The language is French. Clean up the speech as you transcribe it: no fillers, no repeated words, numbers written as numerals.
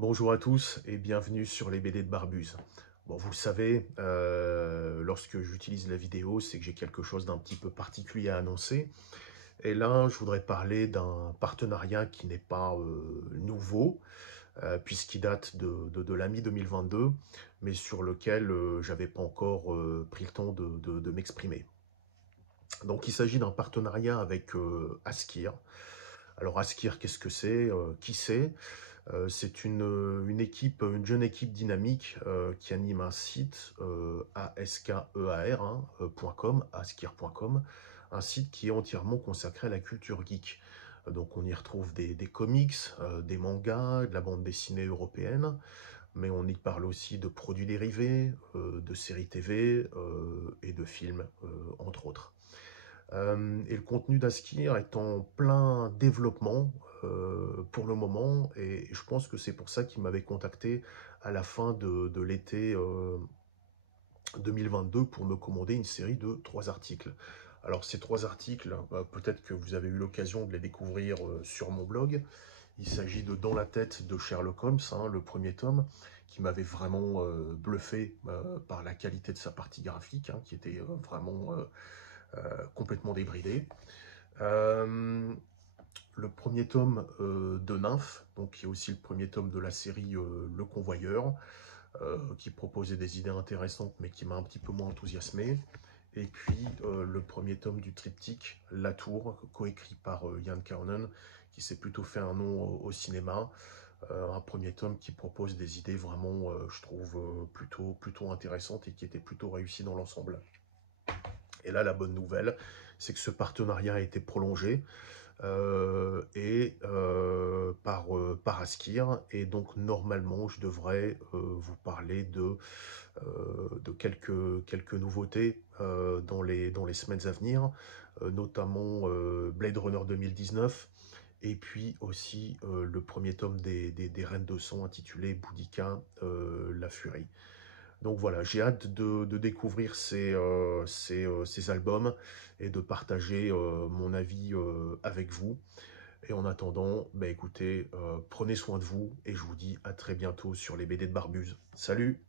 Bonjour à tous et bienvenue sur les BD de Barbuse. Bon, vous le savez, lorsque j'utilise la vidéo, c'est que j'ai quelque chose d'un petit peu particulier à annoncer. Et là, je voudrais parler d'un partenariat qui n'est pas nouveau, puisqu'il date de la mi-2022, mais sur lequel j'avais pas encore pris le temps de m'exprimer. Donc, il s'agit d'un partenariat avec Askir. Alors, Askir, qu'est-ce que c'est? Qui c'est? C'est une équipe, une jeune équipe dynamique qui anime un site ASKEAR, hein, .com, askir.com, un site qui est entièrement consacré à la culture geek. Donc on y retrouve des comics, des mangas, de la bande dessinée européenne, mais on y parle aussi de produits dérivés, de séries TV et de films, entre autres. Et le contenu d'Askir est en plein développement pour le moment, et je pense que c'est pour ça qu'il m'avait contacté à la fin de l'été 2022 pour me commander une série de 3 articles. Alors ces 3 articles, peut-être que vous avez eu l'occasion de les découvrir sur mon blog. Il s'agit de Dans la tête de Sherlock Holmes, hein, le premier tome, qui m'avait vraiment bluffé par la qualité de sa partie graphique, hein, qui était vraiment complètement débridée. Euh, le premier tome de Nymphe, donc qui est aussi le premier tome de la série Le Convoyeur, qui proposait des idées intéressantes, mais qui m'a un petit peu moins enthousiasmé. Et puis le premier tome du triptyque La Tour, coécrit par Ian Kiernan, qui s'est plutôt fait un nom au cinéma. Un premier tome qui propose des idées vraiment, je trouve, plutôt intéressantes et qui étaient plutôt réussies dans l'ensemble. Et là, la bonne nouvelle, c'est que ce partenariat a été prolongé par Askir, et donc normalement je devrais vous parler de quelques nouveautés dans les semaines à venir, notamment Blade Runner 2019, et puis aussi le premier tome des Reines de Sang intitulé Boudica, La Furie. Donc voilà, j'ai hâte de découvrir ces albums et de partager mon avis avec vous. Et en attendant, bah écoutez, prenez soin de vous et je vous dis à très bientôt sur les BD de Barbuse. Salut!